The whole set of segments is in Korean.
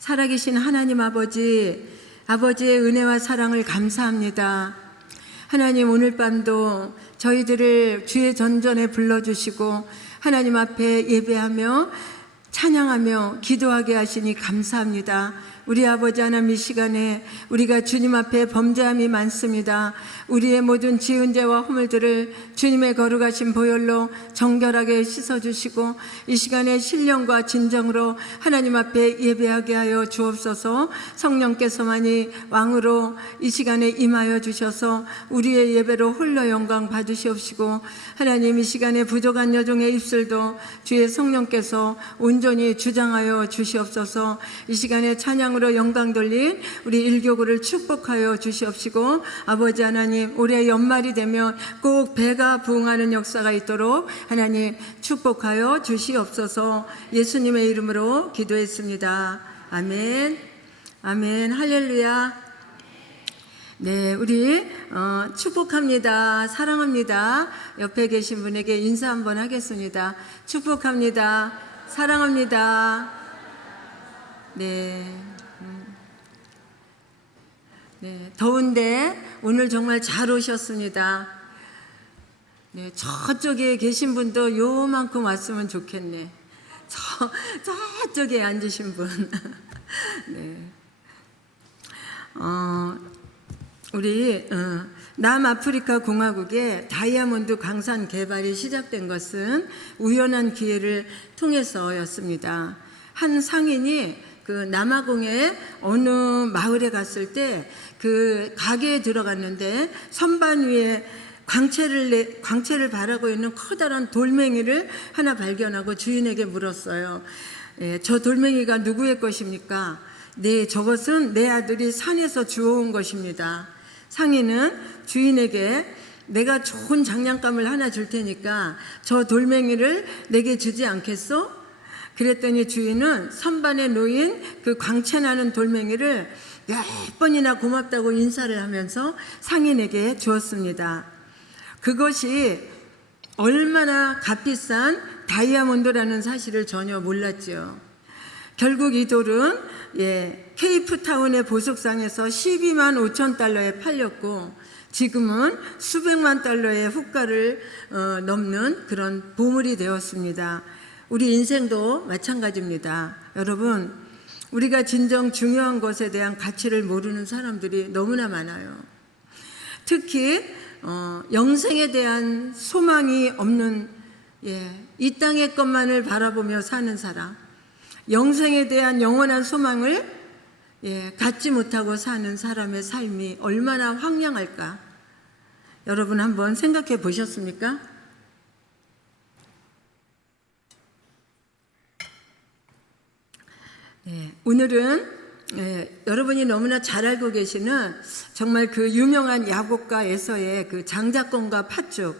살아계신 하나님 아버지, 아버지의 은혜와 사랑을 감사합니다. 하나님, 오늘 밤도 저희들을 주의 전전에 불러주시고 하나님 앞에 예배하며 찬양하며 기도하게 하시니 감사합니다. 우리 아버지 하나님, 이 시간에 우리가 주님 앞에 범죄함이 많습니다. 우리의 모든 지은 죄와 허물들을 주님의 거룩하신 보혈로 정결하게 씻어주시고 이 시간에 신령과 진정으로 하나님 앞에 예배하게 하여 주옵소서. 성령께서만이 왕으로 이 시간에 임하여 주셔서 우리의 예배로 홀로 영광 받으시옵시고, 하나님, 이 시간에 부족한 여종의 입술도 주의 성령께서 온전히 주장하여 주시옵소서. 이 시간에 찬양으로 영광 돌린 우리 일교구를 축복하여 주시옵시고, 아버지 하나님, 올해 연말이 되면 꼭 배가 부흥하는 역사가 있도록 하나님 축복하여 주시옵소서. 예수님의 이름으로 기도했습니다. 아멘. 아멘. 할렐루야. 네, 우리 축복합니다. 사랑합니다. 옆에 계신 분에게 인사 한번 하겠습니다. 축복합니다. 사랑합니다. 네. 네, 더운데 오늘 정말 잘 오셨습니다. 네, 저쪽에 계신 분도 요만큼 왔으면 좋겠네. 저쪽에 앉으신 분. 네. 우리 남아프리카 공화국의 다이아몬드 광산 개발이 시작된 것은 우연한 기회를 통해서였습니다. 한 상인이 그 남아공의 어느 마을에 갔을 때 그 가게에 들어갔는데 선반 위에 광채를 바라고 있는 커다란 돌멩이를 하나 발견하고 주인에게 물었어요. 저 돌멩이가 누구의 것입니까? 네, 저것은 내 아들이 산에서 주워온 것입니다. 상인은 주인에게 내가 좋은 장난감을 하나 줄 테니까 저 돌멩이를 내게 주지 않겠소? 그랬더니 주인은 선반에 놓인 그 광채나는 돌멩이를 몇 번이나 고맙다고 인사를 하면서 상인에게 주었습니다. 그것이 얼마나 값비싼 다이아몬드라는 사실을 전혀 몰랐죠. 결국 이 돌은 케이프타운의 보석상에서 12만 5천 달러에 팔렸고 지금은 수백만 달러의 후가를 넘는 그런 보물이 되었습니다. 우리 인생도 마찬가지입니다. 여러분, 우리가 진정 중요한 것에 대한 가치를 모르는 사람들이 너무나 많아요. 특히 영생에 대한 소망이 없는 이 땅의 것만을 바라보며 사는 사람, 영생에 대한 영원한 소망을 갖지 못하고 사는 사람의 삶이 얼마나 황량할까? 여러분 한번 생각해 보셨습니까? 오늘은 여러분이 너무나 잘 알고 계시는 정말 그 유명한 야곱과 에서의 그 장자권과 팥죽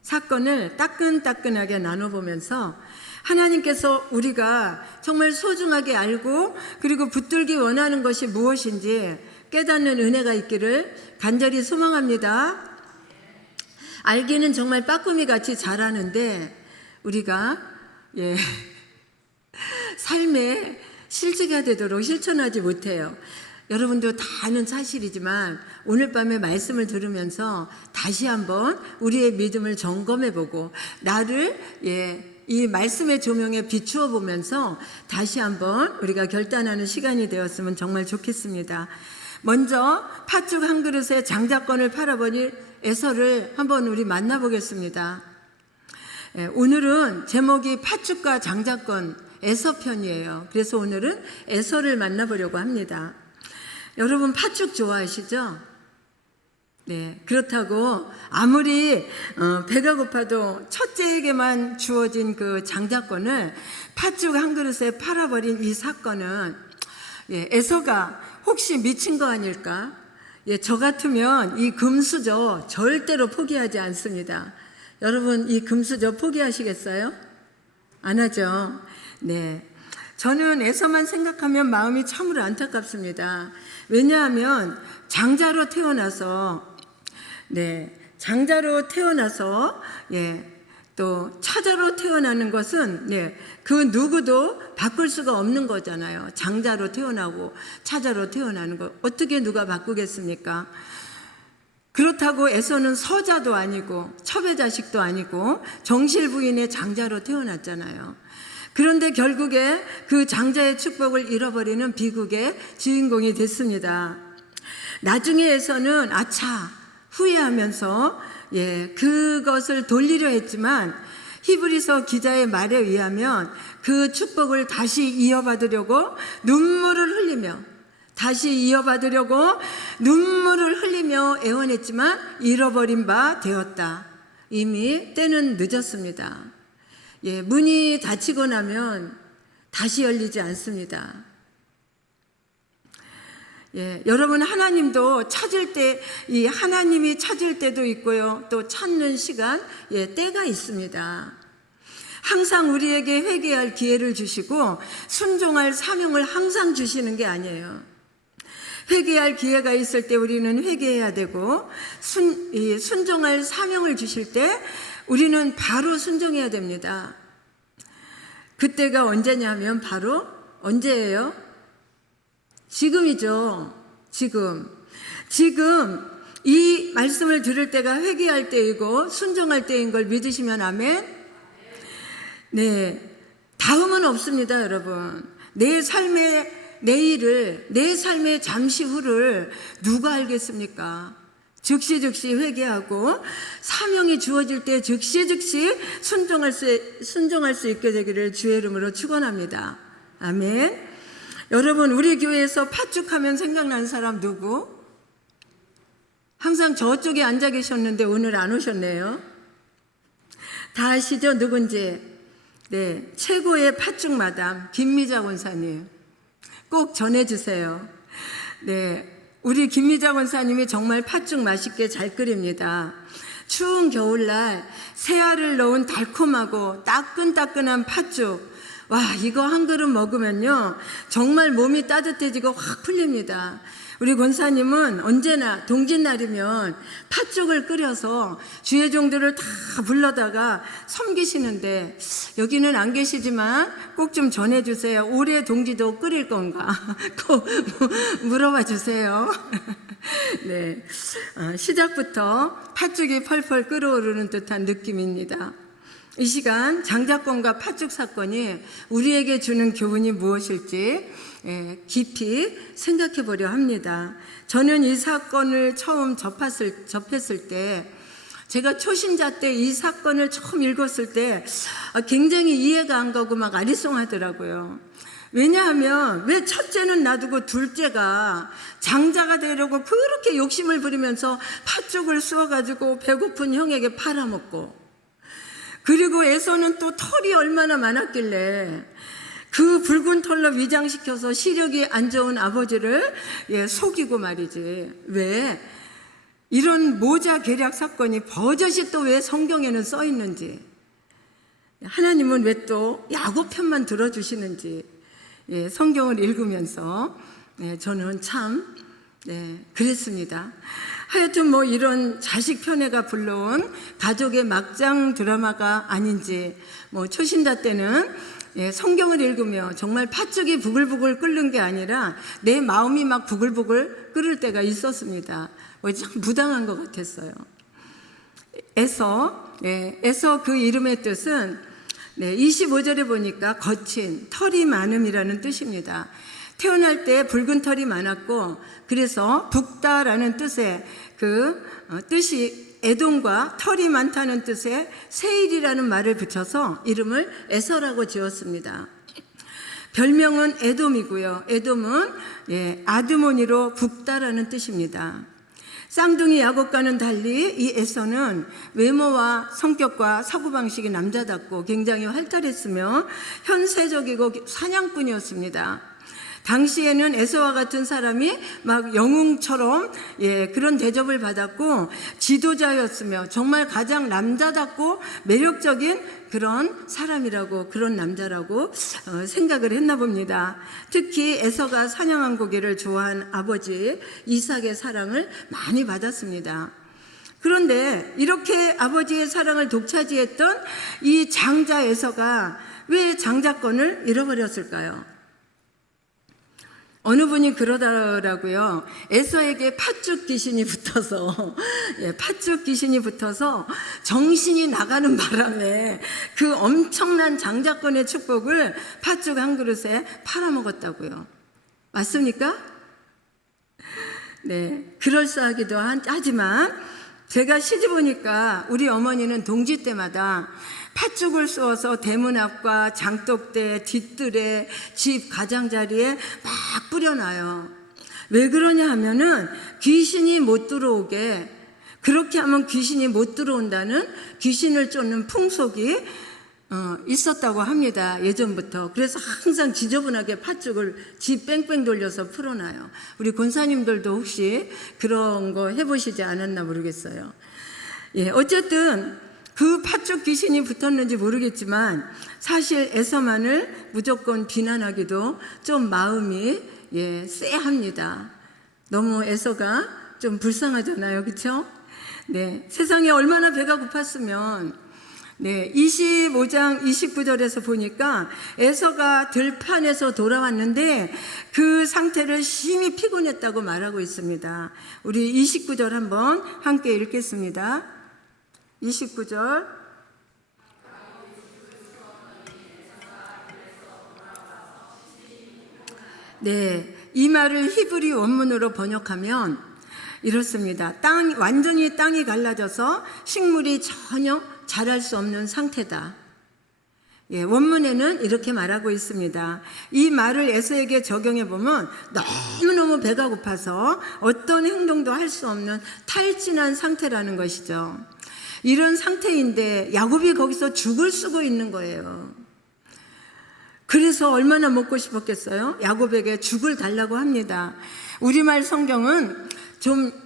사건을 따끈따끈하게 나눠보면서 하나님께서 우리가 정말 소중하게 알고 그리고 붙들기 원하는 것이 무엇인지 깨닫는 은혜가 있기를 간절히 소망합니다. 알기는 정말 빠꾸미같이 잘하는데 우리가 삶에 실제가 되도록 실천하지 못해요. 여러분도 다 아는 사실이지만 오늘 밤에 말씀을 들으면서 다시 한번 우리의 믿음을 점검해보고 나를 이 말씀의 조명에 비추어 보면서 다시 한번 우리가 결단하는 시간이 되었으면 정말 좋겠습니다. 먼저 팥죽 한 그릇에 장자권을 팔아버린 에서를 한번 우리 만나보겠습니다. 오늘은 제목이 팥죽과 장자권 에서 편이에요. 그래서 오늘은 에서를 만나보려고 합니다. 여러분 팥죽 좋아하시죠? 네, 그렇다고 아무리 배가 고파도 첫째에게만 주어진 그 장자권을 팥죽 한 그릇에 팔아버린 이 사건은 에서가 혹시 미친 거 아닐까? 저 같으면 이 금수저 절대로 포기하지 않습니다. 여러분 이 금수저 포기하시겠어요? 안 하죠? 네, 저는 에서만 생각하면 마음이 참으로 안타깝습니다. 왜냐하면 장자로 태어나서 또 차자로 태어나는 것은 그 누구도 바꿀 수가 없는 거잖아요. 장자로 태어나고 차자로 태어나는 거 어떻게 누가 바꾸겠습니까? 그렇다고 에서는 서자도 아니고 첩의 자식도 아니고 정실 부인의 장자로 태어났잖아요. 그런데 결국에 그 장자의 축복을 잃어버리는 비극의 주인공이 됐습니다. 나중에 에서는 아차 후회하면서 그것을 돌리려 했지만 히브리서 기자의 말에 의하면 그 축복을 다시 이어받으려고 눈물을 흘리며 애원했지만 잃어버린 바 되었다. 이미 때는 늦었습니다. 문이 닫히고 나면 다시 열리지 않습니다. 여러분, 하나님도 찾을 때, 이 하나님이 찾을 때도 있고요, 또 찾는 시간, 때가 있습니다. 항상 우리에게 회개할 기회를 주시고 순종할 사명을 항상 주시는 게 아니에요. 회개할 기회가 있을 때 우리는 회개해야 되고 순종할 사명을 주실 때 우리는 바로 순종해야 됩니다. 그때가 언제냐면 바로 언제예요? 지금이죠. 지금 이 말씀을 들을 때가 회개할 때이고 순종할 때인 걸 믿으시면 아멘. 네, 다음은 없습니다, 여러분. 내 삶의 내일을, 내 삶의 잠시 후를 누가 알겠습니까? 즉시 회개하고 사명이 주어질 때 즉시 순종할 수 있게 되기를 주의 이름으로 축원합니다. 아멘. 여러분, 우리 교회에서 팥죽하면 생각나는 사람 누구? 항상 저쪽에 앉아 계셨는데 오늘 안 오셨네요. 다 아시죠? 누군지. 네, 최고의 팥죽 마담 김미자 권사님 꼭 전해주세요. 네, 우리 김미자 권사님이 정말 팥죽 맛있게 잘 끓입니다. 추운 겨울날 새알을 넣은 달콤하고 따끈따끈한 팥죽, 와, 이거 한 그릇 먹으면요 정말 몸이 따뜻해지고 확 풀립니다. 우리 권사님은 언제나 동짓날이면 팥죽을 끓여서 주의 종들을 다 불러다가 섬기시는데, 여기는 안 계시지만 꼭 좀 전해주세요. 올해 동지도 끓일 건가? 꼭 물어봐 주세요. 네, 시작부터 팥죽이 펄펄 끓어오르는 듯한 느낌입니다. 이 시간 장자권과 팥죽 사건이 우리에게 주는 교훈이 무엇일지 깊이 생각해 보려 합니다. 저는 이 사건을 처음 접했을 때, 제가 초신자 때 이 사건을 처음 읽었을 때 굉장히 이해가 안 가고 막 아리송하더라고요. 왜냐하면 왜 첫째는 놔두고 둘째가 장자가 되려고 그렇게 욕심을 부리면서 팥죽을 쑤어가지고 배고픈 형에게 팔아먹고, 그리고 에서는 또 털이 얼마나 많았길래 그 붉은 털로 위장시켜서 시력이 안 좋은 아버지를 속이고 말이지. 왜 이런 모자 계략 사건이 버젓이 또 왜 성경에는 써 있는지, 하나님은 왜 또 야곱 편만 들어주시는지 성경을 읽으면서 저는 참 그랬습니다. 하여튼 뭐 이런 자식 편애가 불러온 가족의 막장 드라마가 아닌지, 뭐 초신자 때는 성경을 읽으며 정말 팥죽이 부글부글 끓는 게 아니라 내 마음이 막 부글부글 끓을 때가 있었습니다. 참 무당한 것 같았어요. 에서 그 이름의 뜻은 25절에 보니까 거친, 털이 많음이라는 뜻입니다. 태어날 때 붉은 털이 많았고, 그래서 붓다라는 뜻의 뜻이 에돔과 털이 많다는 뜻의 세일이라는 말을 붙여서 이름을 에서라고 지었습니다. 별명은 에돔이고요. 에돔은 아드모니로 붓다라는 뜻입니다. 쌍둥이 야곱과는 달리 이 에서는 외모와 성격과 사고방식이 남자답고 굉장히 활달했으며 현세적이고 사냥꾼이었습니다. 당시에는 에서와 같은 사람이 막 영웅처럼 그런 대접을 받았고 지도자였으며 정말 가장 남자답고 매력적인 그런 사람이라고, 그런 남자라고 생각을 했나 봅니다. 특히 에서가 사냥한 고기를 좋아한 아버지 이삭의 사랑을 많이 받았습니다. 그런데 이렇게 아버지의 사랑을 독차지했던 이 장자 에서가 왜 장자권을 잃어버렸을까요? 어느 분이 그러더라고요. 에서에게 팥죽 귀신이 붙어서 팥죽 귀신이 붙어서 정신이 나가는 바람에 그 엄청난 장자권의 축복을 팥죽 한 그릇에 팔아먹었다고요. 맞습니까? 네, 그럴싸하기도 하지만 제가 시집 오니까 우리 어머니는 동지 때마다 팥죽을 쏘아서 대문 앞과 장독대, 뒷뜰에, 집 가장자리에 막 뿌려놔요. 왜 그러냐 하면은 귀신이 못 들어오게, 그렇게 하면 귀신이 못 들어온다는 귀신을 쫓는 풍속이 있었다고 합니다. 예전부터. 그래서 항상 지저분하게 팥죽을 집 뺑뺑 돌려서 풀어놔요. 우리 권사님들도 혹시 그런 거 해보시지 않았나 모르겠어요. 예, 어쨌든 그 팥죽 귀신이 붙었는지 모르겠지만 사실 에서만을 무조건 비난하기도 좀 마음이 쎄합니다. 너무 에서가 좀 불쌍하잖아요, 그렇죠? 네, 세상에 얼마나 배가 고팠으면 25장 29절에서 보니까 에서가 들판에서 돌아왔는데 그 상태를 심히 피곤했다고 말하고 있습니다. 우리 29절 한번 함께 읽겠습니다. 29절. 네, 이 말을 히브리 원문으로 번역하면 이렇습니다. 완전히 땅이 갈라져서 식물이 전혀 자랄 수 없는 상태다. 예, 원문에는 이렇게 말하고 있습니다. 이 말을 에서에게 적용해 보면 너무너무 배가 고파서 어떤 행동도 할 수 없는 탈진한 상태라는 것이죠. 이런 상태인데 야곱이 거기서 죽을 쓰고 있는 거예요. 그래서 얼마나 먹고 싶었겠어요? 야곱에게 죽을 달라고 합니다. 우리말 성경은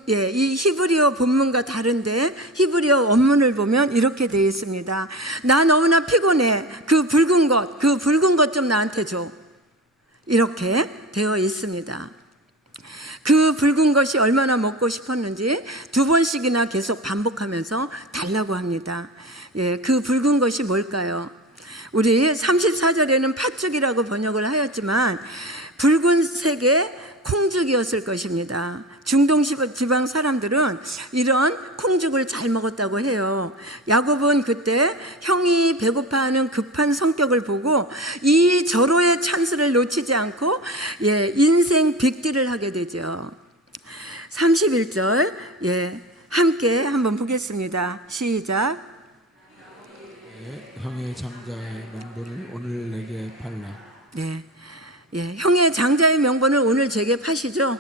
이 히브리어 본문과 다른데 히브리어 원문을 보면 이렇게 되어 있습니다. 나 너무나 피곤해. 그 붉은 것 좀 나한테 줘. 이렇게 되어 있습니다. 그 붉은 것이 얼마나 먹고 싶었는지 2번씩이나 계속 반복하면서 달라고 합니다. 예, 그 붉은 것이 뭘까요? 우리 34절에는 팥죽이라고 번역을 하였지만 붉은색의 콩죽이었을 것입니다. 중동 지방 사람들은 이런 콩죽을 잘 먹었다고 해요. 야곱은 그때 형이 배고파하는 급한 성격을 보고 이 절호의 찬스를 놓치지 않고 인생 빅딜을 하게 되죠. 31절 함께 한번 보겠습니다. 시작. 형의 장자의 명분을 오늘 내게 팔라. 네, 형의 장자의 명분을 오늘 제게 파시죠.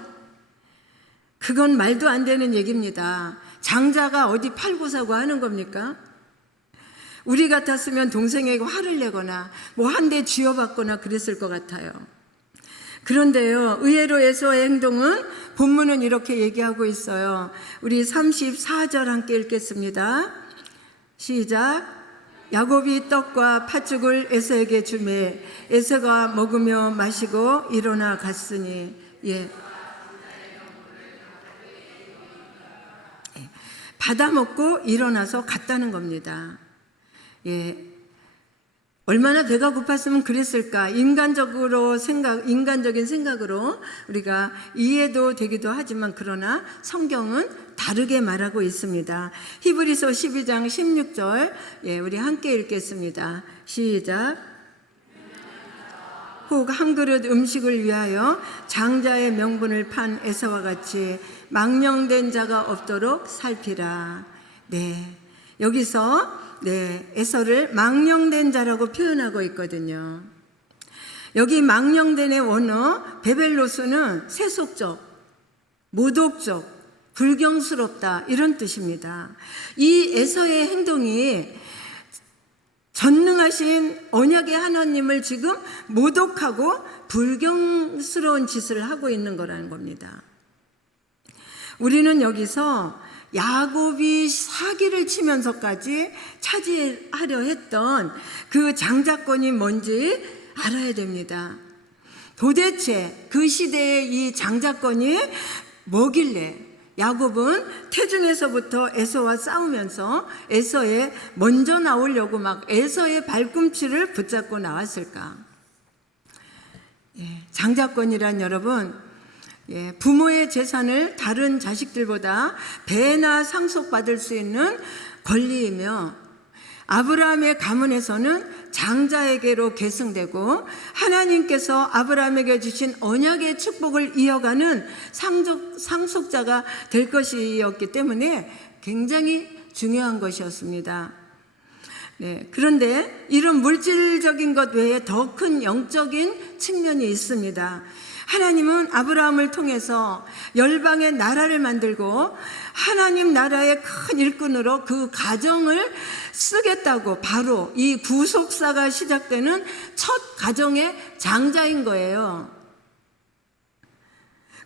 그건 말도 안 되는 얘기입니다. 장자가 어디 팔고 사고 하는 겁니까? 우리 같았으면 동생에게 화를 내거나 한 대 쥐어받거나 그랬을 것 같아요. 그런데요, 의외로 에서의 행동은 본문은 이렇게 얘기하고 있어요. 우리 34절 함께 읽겠습니다. 시작. 야곱이 떡과 팥죽을 에서에게 주매 에서가 먹으며 마시고 일어나 갔으니 받아 먹고 일어나서 갔다는 겁니다. 얼마나 배가 고팠으면 그랬을까? 인간적인 생각으로 우리가 이해도 되기도 하지만 그러나 성경은 다르게 말하고 있습니다. 히브리서 12장 16절 우리 함께 읽겠습니다. 시작. 혹 한 그릇 음식을 위하여 장자의 명분을 판 에서와 같이 망령된 자가 없도록 살피라. 여기서 에서를 망령된 자라고 표현하고 있거든요. 여기 망령된의 원어 베벨로스는 세속적, 모독적, 불경스럽다 이런 뜻입니다. 이 에서의 행동이 전능하신 언약의 하나님을 지금 모독하고 불경스러운 짓을 하고 있는 거라는 겁니다. 우리는 여기서 야곱이 사기를 치면서까지 차지하려 했던 그 장자권이 뭔지 알아야 됩니다. 도대체 그 시대의 이 장자권이 뭐길래 야곱은 태중에서부터 에서와 싸우면서 에서에 먼저 나오려고 막 에서의 발꿈치를 붙잡고 나왔을까? 장자권이란 여러분, 부모의 재산을 다른 자식들보다 배나 상속받을 수 있는 권리이며, 아브라함의 가문에서는 장자에게로 계승되고 하나님께서 아브라함에게 주신 언약의 축복을 이어가는 상속자가 될 것이었기 때문에 굉장히 중요한 것이었습니다. 그런데 이런 물질적인 것 외에 더 큰 영적인 측면이 있습니다. 하나님은 아브라함을 통해서 열방의 나라를 만들고 하나님 나라의 큰 일꾼으로 그 가정을 쓰겠다고, 바로 이 구속사가 시작되는 첫 가정의 장자인 거예요.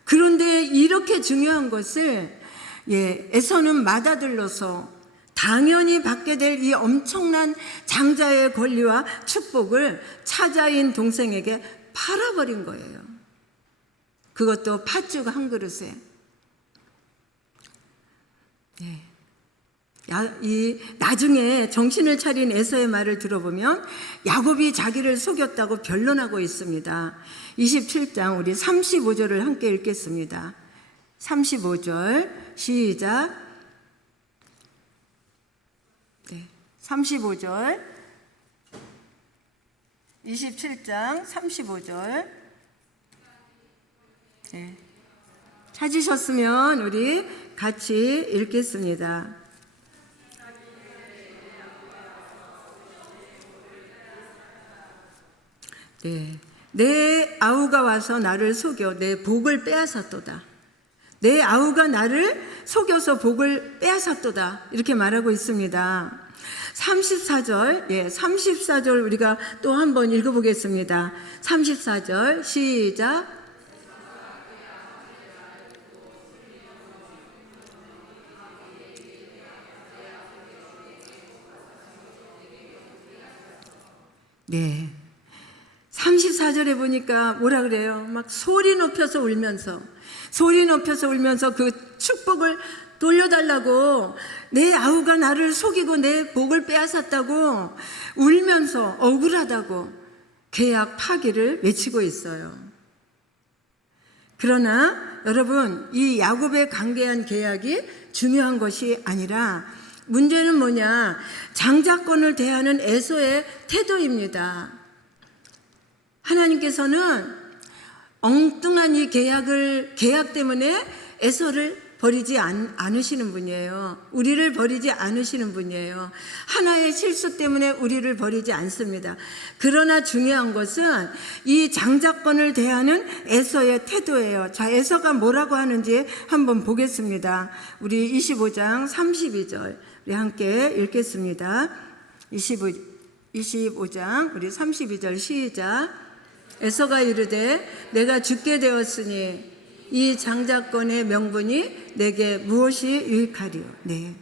그런데 이렇게 중요한 것을 에서는 맏아들로서 당연히 받게 될 이 엄청난 장자의 권리와 축복을 차자인 동생에게 팔아버린 거예요. 그것도 팥죽 한 그릇에. 나중에 정신을 차린 에서의 말을 들어보면 야곱이 자기를 속였다고 변론하고 있습니다. 27장 우리 35절을 함께 읽겠습니다. 35절 시작. 35절 27장 35절 찾으셨으면 우리 같이 읽겠습니다. 내 아우가 와서 나를 속여 내 복을 빼앗았도다. 내 아우가 나를 속여서 복을 빼앗았도다. 이렇게 말하고 있습니다. 34절, 34절 우리가 또 한번 읽어보겠습니다. 34절 시작. 네. 34절에 보니까 뭐라 그래요? 막 소리 높여서 울면서 그 축복을 돌려달라고, 내 아우가 나를 속이고 내 복을 빼앗았다고 울면서 억울하다고 계약 파기를 외치고 있어요. 그러나 여러분, 이 야곱에 관계한 계약이 중요한 것이 아니라 문제는 뭐냐? 장자권을 대하는 에서의 태도입니다. 하나님께서는 엉뚱한 이 계약 때문에 에서를 버리지 않으시는 분이에요. 우리를 버리지 않으시는 분이에요. 하나의 실수 때문에 우리를 버리지 않습니다. 그러나 중요한 것은 이 장자권을 대하는 에서의 태도예요. 자, 에서가 뭐라고 하는지 한번 보겠습니다. 우리 25장 32절 우리 함께 읽겠습니다. 25장 우리 32절 시작. 에서가 이르되 내가 죽게 되었으니 이 장자권의 명분이 내게 무엇이 유익하리요? 네.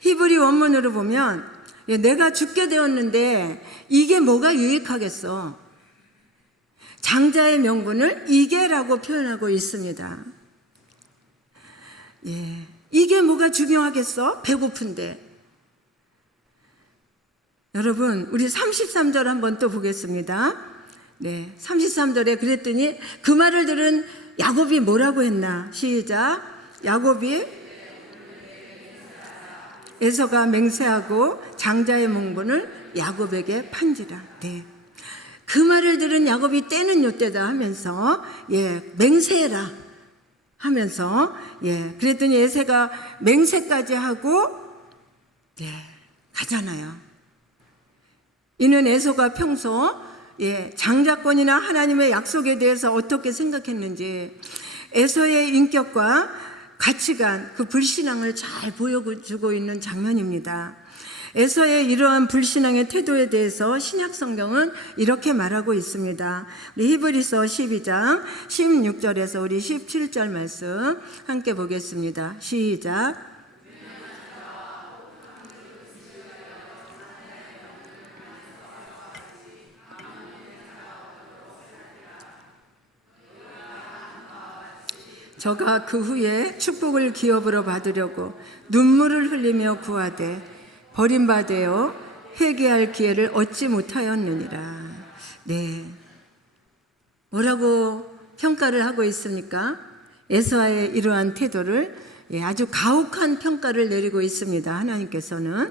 히브리 원문으로 보면 내가 죽게 되었는데 이게 뭐가 유익하겠어? 장자의 명분을 이게라고 표현하고 있습니다. 이게 뭐가 중요하겠어? 배고픈데. 여러분, 우리 33절 한번 또 보겠습니다. 33절에 그랬더니 그 말을 들은 야곱이 뭐라고 했나? 시작. 야곱이 에서가 맹세하고 장자의 명분을 야곱에게 판지라. 그 말을 들은 야곱이 때는 요때다 하면서 맹세해라 하면서 그랬더니 에서가 맹세까지 하고 가잖아요. 이는 에서가 평소 장자권이나 하나님의 약속에 대해서 어떻게 생각했는지, 에서의 인격과 가치관, 그 불신앙을 잘 보여주고 있는 장면입니다. 에서의 이러한 불신앙의 태도에 대해서 신약성경은 이렇게 말하고 있습니다. 우리 히브리서 12장 16절에서 우리 17절 말씀 함께 보겠습니다. 시작. 저가 그 후에 축복을 기업으로 받으려고 눈물을 흘리며 구하되 버림받아 회개할 기회를 얻지 못하였느니라. 네, 뭐라고 평가를 하고 있습니까? 에서의 이러한 태도를 아주 가혹한 평가를 내리고 있습니다. 하나님께서는.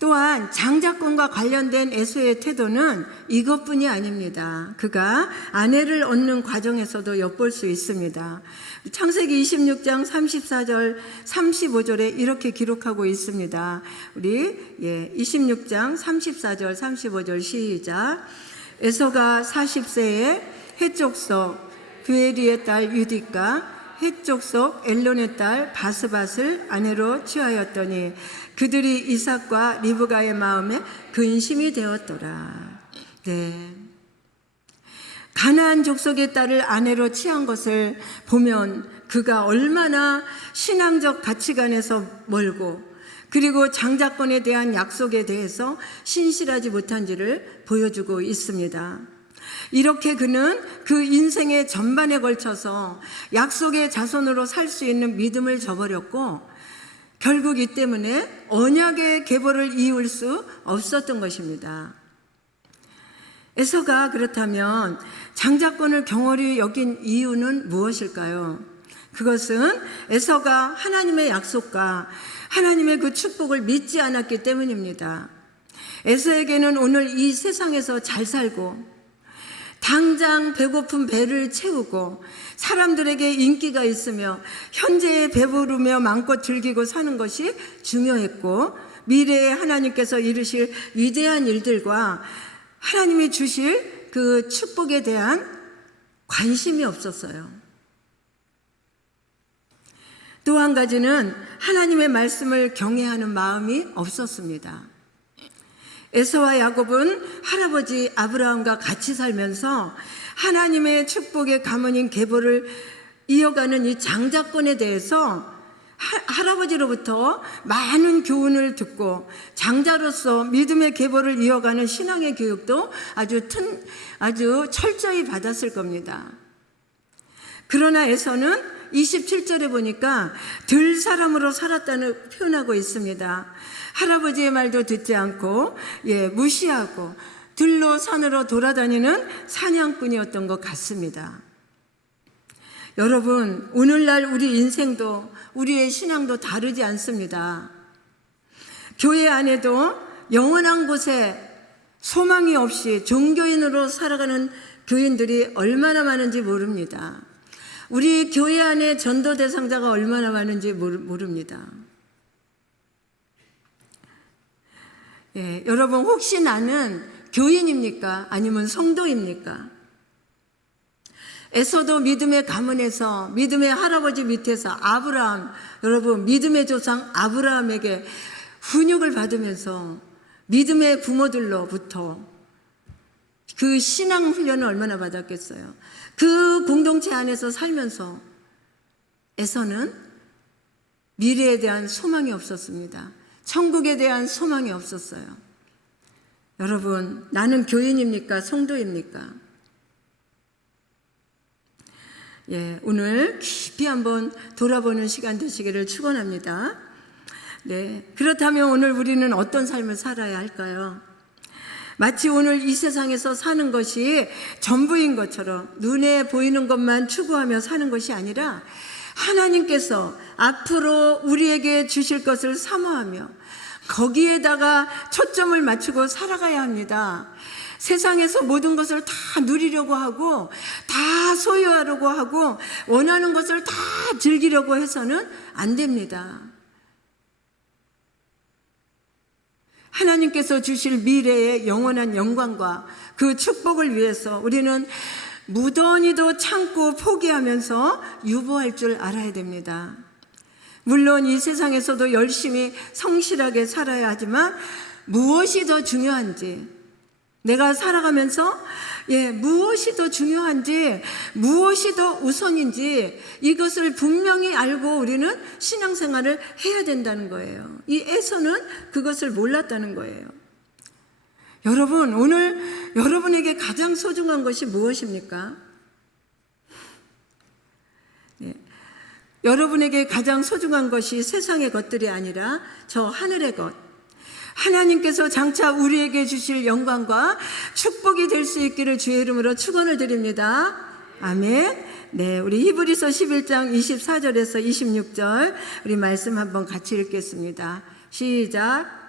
또한 장자권과 관련된 에서의 태도는 이것뿐이 아닙니다. 그가 아내를 얻는 과정에서도 엿볼 수 있습니다. 창세기 26장 34절 35절에 이렇게 기록하고 있습니다. 우리 26장 34절 35절 시작. 에서가 40세에 헷족속 브에리의 딸 유디가 헷족속 엘론의 딸 바스밧을 아내로 취하였더니 그들이 이삭과 리브가의 마음에 근심이 되었더라. 네, 가나안 족속의 딸을 아내로 취한 것을 보면 그가 얼마나 신앙적 가치관에서 멀고 그리고 장자권에 대한 약속에 대해서 신실하지 못한지를 보여주고 있습니다. 이렇게 그는 그 인생의 전반에 걸쳐서 약속의 자손으로 살 수 있는 믿음을 저버렸고 결국 이 때문에 언약의 계보를 이을 수 없었던 것입니다. 에서가 그렇다면 장자권을 경홀히 여긴 이유는 무엇일까요? 그것은 에서가 하나님의 약속과 하나님의 그 축복을 믿지 않았기 때문입니다. 에서에게는 오늘 이 세상에서 잘 살고 당장 배고픈 배를 채우고 사람들에게 인기가 있으며 현재에 배부르며 마음껏 즐기고 사는 것이 중요했고 미래에 하나님께서 이루실 위대한 일들과 하나님이 주실 그 축복에 대한 관심이 없었어요. 또 한 가지는 하나님의 말씀을 경외하는 마음이 없었습니다. 에서와 야곱은 할아버지 아브라함과 같이 살면서 하나님의 축복의 가문인 계보를 이어가는 이 장자권에 대해서 할아버지로부터 많은 교훈을 듣고 장자로서 믿음의 계보를 이어가는 신앙의 교육도 아주 철저히 받았을 겁니다. 그러나 에서는 27절에 보니까 들 사람으로 살았다는 표현하고 있습니다. 할아버지의 말도 듣지 않고 무시하고 들로 산으로 돌아다니는 사냥꾼이었던 것 같습니다. 여러분, 오늘날 우리 인생도 우리의 신앙도 다르지 않습니다. 교회 안에도 영원한 곳에 소망이 없이 종교인으로 살아가는 교인들이 얼마나 많은지 모릅니다. 우리 교회 안에 전도 대상자가 얼마나 많은지 모릅니다. 여러분, 혹시 나는 교인입니까? 아니면 성도입니까? 에서도 믿음의 가문에서 믿음의 할아버지 밑에서 아브라함, 여러분 믿음의 조상 아브라함에게 훈육을 받으면서 믿음의 부모들로부터 그 신앙 훈련을 얼마나 받았겠어요. 그 공동체 안에서 살면서 에서는 미래에 대한 소망이 없었습니다. 천국에 대한 소망이 없었어요. 여러분, 나는 교인입니까? 성도입니까? 오늘 깊이 한번 돌아보는 시간 되시기를 축원합니다. 그렇다면 오늘 우리는 어떤 삶을 살아야 할까요? 마치 오늘 이 세상에서 사는 것이 전부인 것처럼 눈에 보이는 것만 추구하며 사는 것이 아니라 하나님께서 앞으로 우리에게 주실 것을 사모하며 거기에다가 초점을 맞추고 살아가야 합니다. 세상에서 모든 것을 다 누리려고 하고 다 소유하려고 하고 원하는 것을 다 즐기려고 해서는 안 됩니다. 하나님께서 주실 미래의 영원한 영광과 그 축복을 위해서 우리는 무던히도 참고 포기하면서 유보할 줄 알아야 됩니다. 물론 이 세상에서도 열심히 성실하게 살아야 하지만 무엇이 더 중요한지, 내가 살아가면서 무엇이 더 중요한지, 무엇이 더 우선인지 이것을 분명히 알고 우리는 신앙생활을 해야 된다는 거예요. 이 에서는 그것을 몰랐다는 거예요. 여러분, 오늘 여러분에게 가장 소중한 것이 무엇입니까? 여러분에게 가장 소중한 것이 세상의 것들이 아니라 저 하늘의 것, 하나님께서 장차 우리에게 주실 영광과 축복이 될 수 있기를 주의 이름으로 축원을 드립니다. 아멘. 네, 우리 히브리서 11장 24절에서 26절 우리 말씀 한번 같이 읽겠습니다. 시작.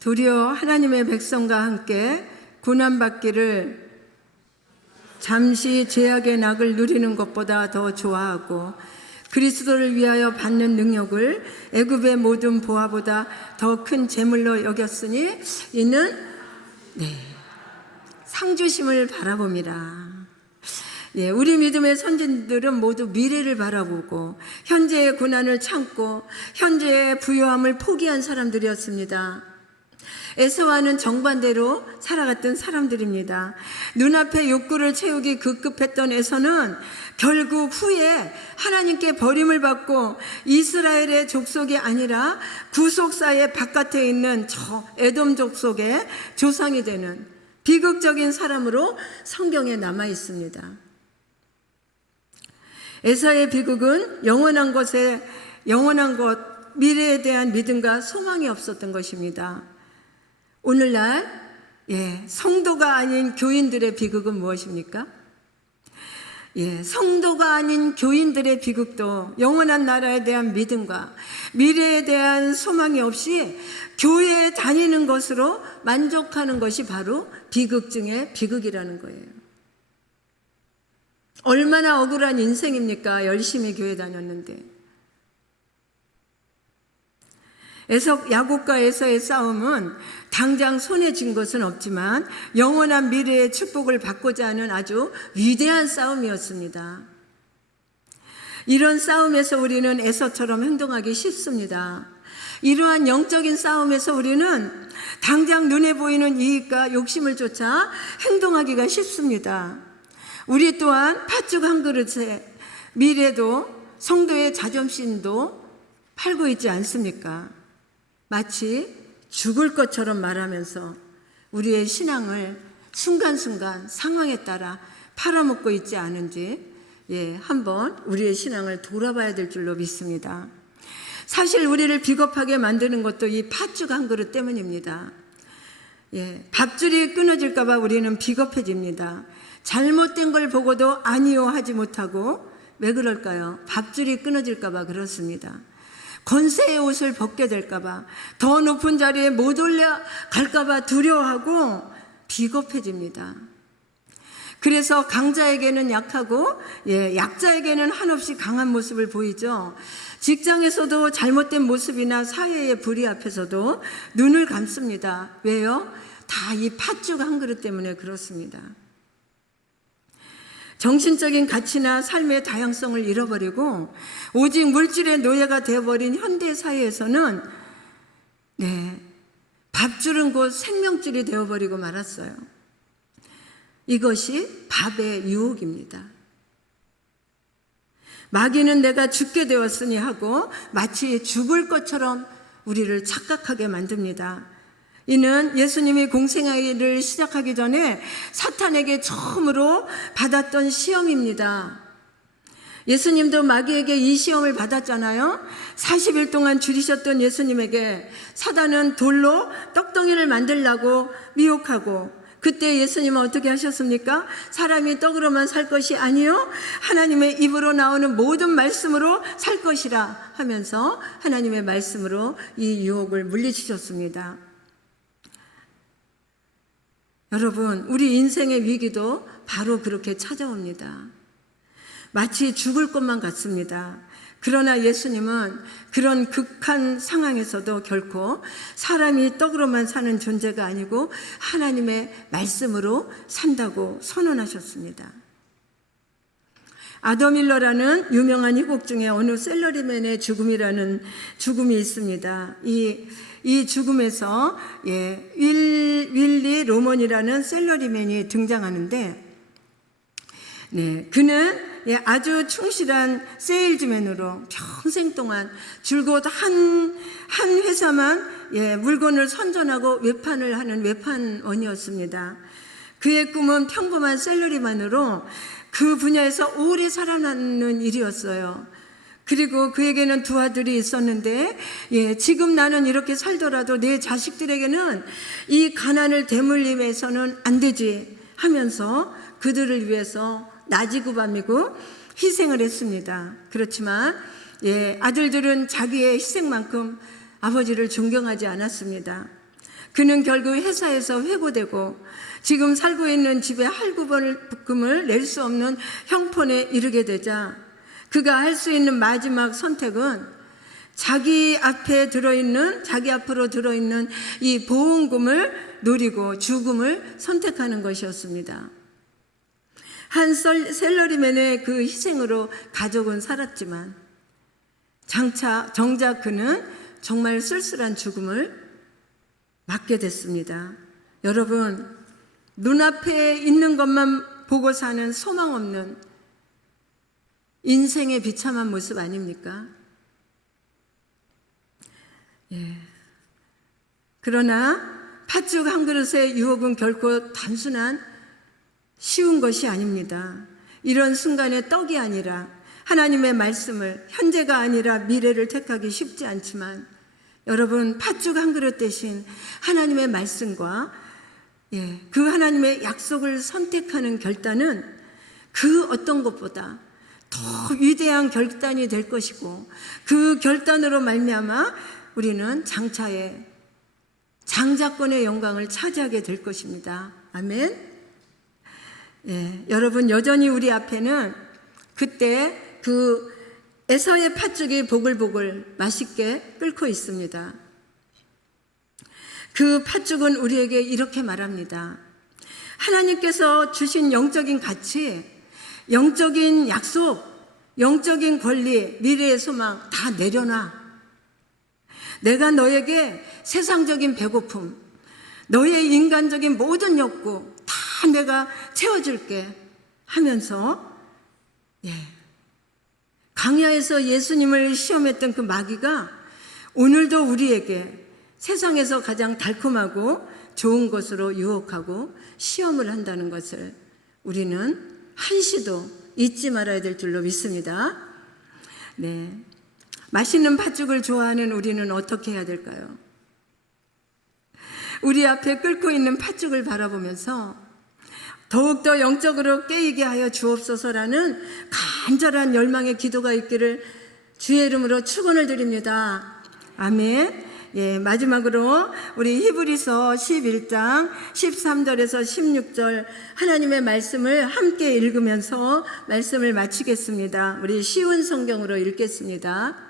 도리어 하나님의 백성과 함께 고난받기를 잠시 죄악의 낙을 누리는 것보다 더 좋아하고 그리스도를 위하여 받는 능력을 애굽의 모든 보화보다 더 큰 재물로 여겼으니 이는 상주심을 바라봅니다. 우리 믿음의 선진들은 모두 미래를 바라보고 현재의 고난을 참고 현재의 부유함을 포기한 사람들이었습니다. 에서와는 정반대로 살아갔던 사람들입니다. 눈앞에 욕구를 채우기 급급했던 에서는 결국 후에 하나님께 버림을 받고 이스라엘의 족속이 아니라 구속사의 바깥에 있는 저 에돔 족속의 조상이 되는 비극적인 사람으로 성경에 남아 있습니다. 에서의 비극은 영원한 것, 미래에 대한 믿음과 소망이 없었던 것입니다. 오늘날 성도가 아닌 교인들의 비극은 무엇입니까? 성도가 아닌 교인들의 비극도 영원한 나라에 대한 믿음과 미래에 대한 소망이 없이 교회에 다니는 것으로 만족하는 것이 바로 비극 중에 비극이라는 거예요. 얼마나 억울한 인생입니까? 열심히 교회 다녔는데. 야곱과 에서의 싸움은 당장 손에 쥔 것은 없지만 영원한 미래의 축복을 받고자 하는 아주 위대한 싸움이었습니다. 이런 싸움에서 우리는 에서처럼 행동하기 쉽습니다. 이러한 영적인 싸움에서 우리는 당장 눈에 보이는 이익과 욕심을 쫓아 행동하기가 쉽습니다. 우리 또한 팥죽 한 그릇에 미래도 성도의 자존심도 팔고 있지 않습니까? 마치 죽을 것처럼 말하면서 우리의 신앙을 순간순간 상황에 따라 팔아먹고 있지 않은지 한번 우리의 신앙을 돌아봐야 될 줄로 믿습니다. 사실 우리를 비겁하게 만드는 것도 이 팥죽 한 그릇 때문입니다. 밥줄이 끊어질까 봐 우리는 비겁해집니다. 잘못된 걸 보고도 아니요 하지 못하고 왜 그럴까요? 밥줄이 끊어질까 봐 그렇습니다. 권세의 옷을 벗게 될까 봐, 더 높은 자리에 못 올라갈까 봐 두려워하고 비겁해집니다. 그래서 강자에게는 약하고 약자에게는 한없이 강한 모습을 보이죠. 직장에서도 잘못된 모습이나 사회의 불의 앞에서도 눈을 감습니다. 왜요? 다 이 팥죽 한 그릇 때문에 그렇습니다. 정신적인 가치나 삶의 다양성을 잃어버리고 오직 물질의 노예가 되어버린 현대 사회에서는 밥줄은 곧 생명줄이 되어버리고 말았어요. 이것이 밥의 유혹입니다. 마귀는 내가 죽게 되었으니 하고 마치 죽을 것처럼 우리를 착각하게 만듭니다. 이는 예수님이 공생애를 시작하기 전에 사탄에게 처음으로 받았던 시험입니다. 예수님도 마귀에게 이 시험을 받았잖아요. 40일 동안 줄이셨던 예수님에게 사단은 돌로 떡덩이를 만들라고 미혹하고, 그때 예수님은 어떻게 하셨습니까? 사람이 떡으로만 살 것이 아니요 하나님의 입으로 나오는 모든 말씀으로 살 것이라 하면서 하나님의 말씀으로 이 유혹을 물리치셨습니다. 여러분, 우리 인생의 위기도 바로 그렇게 찾아옵니다. 마치 죽을 것만 같습니다. 그러나 예수님은 그런 극한 상황에서도 결코 사람이 떡으로만 사는 존재가 아니고 하나님의 말씀으로 산다고 선언하셨습니다. 아더밀러라는 유명한 희곡 중에 어느 셀러리맨의 죽음이라는 죽음이 있습니다. 이 죽음에서 윌리 로먼이라는 셀러리맨이 등장하는데, 그는 아주 충실한 세일즈맨으로 평생 동안 줄곧 한 회사만 물건을 선전하고 외판을 하는 외판원이었습니다. 그의 꿈은 평범한 샐러리만으로 그 분야에서 오래 살아남는 일이었어요. 그리고 그에게는 두 아들이 있었는데 지금 나는 이렇게 살더라도 내 자식들에게는 이 가난을 대물림해서는 안 되지 하면서 그들을 위해서 낮이고 밤이고 희생을 했습니다. 그렇지만 아들들은 자기의 희생만큼 아버지를 존경하지 않았습니다. 그는 결국 회사에서 해고되고 지금 살고 있는 집에 할부금을 낼 수 없는 형편에 이르게 되자 그가 할 수 있는 마지막 선택은 자기 앞으로 들어있는 이 보험금을 노리고 죽음을 선택하는 것이었습니다. 한 셀러리맨의 그 희생으로 가족은 살았지만 정작 그는 정말 쓸쓸한 죽음을 맞게 됐습니다. 여러분, 눈앞에 있는 것만 보고 사는 소망 없는 인생의 비참한 모습 아닙니까? 그러나 팥죽 한 그릇의 유혹은 결코 단순한 쉬운 것이 아닙니다. 이런 순간에 떡이 아니라 하나님의 말씀을, 현재가 아니라 미래를 택하기 쉽지 않지만 여러분, 팥죽 한 그릇 대신 하나님의 말씀과 그 하나님의 약속을 선택하는 결단은 그 어떤 것보다 더 위대한 결단이 될 것이고 그 결단으로 말미암아 우리는 장차에 장자권의 영광을 차지하게 될 것입니다. 아멘. 여러분, 여전히 우리 앞에는 그때 그 에서의 팥죽이 보글보글 맛있게 끓고 있습니다. 그 팥죽은 우리에게 이렇게 말합니다. 하나님께서 주신 영적인 가치, 영적인 약속, 영적인 권리, 미래의 소망 다 내려놔. 내가 너에게 세상적인 배고픔, 너의 인간적인 모든 욕구 다 내가 채워줄게 하면서 광야에서 예수님을 시험했던 그 마귀가 오늘도 우리에게 세상에서 가장 달콤하고 좋은 것으로 유혹하고 시험을 한다는 것을 우리는 한시도 잊지 말아야 될 줄로 믿습니다. 맛있는 팥죽을 좋아하는 우리는 어떻게 해야 될까요? 우리 앞에 끓고 있는 팥죽을 바라보면서 더욱더 영적으로 깨이게 하여 주옵소서라는 간절한 열망의 기도가 있기를 주의 이름으로 축원을 드립니다. 아멘. 마지막으로 우리 히브리서 11장 13절에서 16절 하나님의 말씀을 함께 읽으면서 말씀을 마치겠습니다. 우리 쉬운 성경으로 읽겠습니다.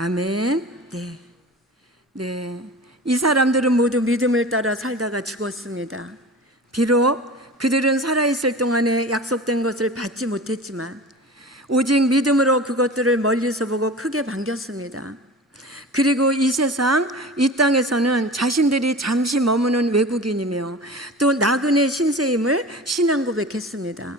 아멘. 이 사람들은 모두 믿음을 따라 살다가 죽었습니다. 비록 그들은 살아있을 동안에 약속된 것을 받지 못했지만 오직 믿음으로 그것들을 멀리서 보고 크게 반겼습니다. 그리고 이 세상, 이 땅에서는 자신들이 잠시 머무는 외국인이며 또 나그네 신세임을 신앙 고백했습니다.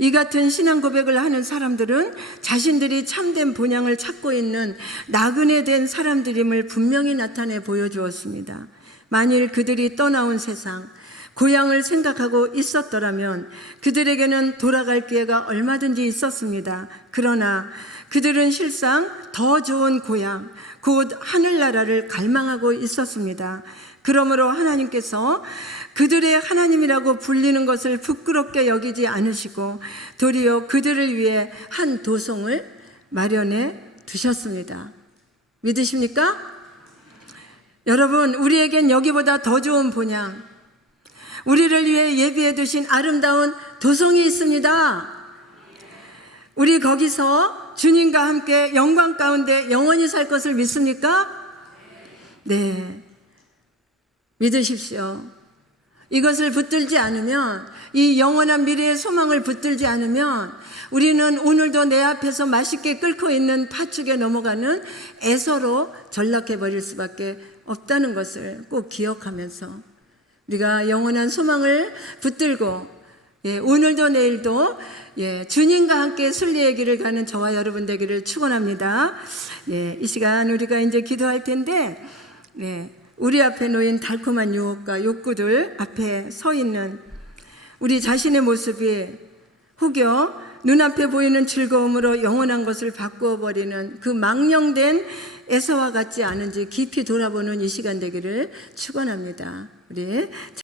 이 같은 신앙 고백을 하는 사람들은 자신들이 참된 본향을 찾고 있는 나그네 된 사람들임을 분명히 나타내 보여주었습니다. 만일 그들이 떠나온 세상, 고향을 생각하고 있었더라면 그들에게는 돌아갈 기회가 얼마든지 있었습니다. 그러나 그들은 실상 더 좋은 고향, 곧 하늘나라를 갈망하고 있었습니다. 그러므로 하나님께서 그들의 하나님이라고 불리는 것을 부끄럽게 여기지 않으시고 도리어 그들을 위해 한 도성을 마련해 두셨습니다. 믿으십니까? 여러분, 우리에겐 여기보다 더 좋은 본향, 우리를 위해 예비해 두신 아름다운 도성이 있습니다. 우리 거기서 주님과 함께 영광 가운데 영원히 살 것을 믿습니까? 네, 믿으십시오. 이것을 붙들지 않으면, 이 영원한 미래의 소망을 붙들지 않으면 우리는 오늘도 내 앞에서 맛있게 끓고 있는 팥죽에 넘어가는 에서로 전락해 버릴 수밖에 없다는 것을 꼭 기억하면서 우리가 영원한 소망을 붙들고, 오늘도 내일도 주님과 함께 순리의 길을 가는 저와 여러분 되기를 축원합니다. 이 시간 우리가 이제 기도할 텐데, 우리 앞에 놓인 달콤한 유혹과 욕구들 앞에 서 있는 우리 자신의 모습이 혹여 눈앞에 보이는 즐거움으로 영원한 것을 바꾸어 버리는 그 망령된 에서와 같지 않은지 깊이 돌아보는 이 시간 되기를 축원합니다. 우리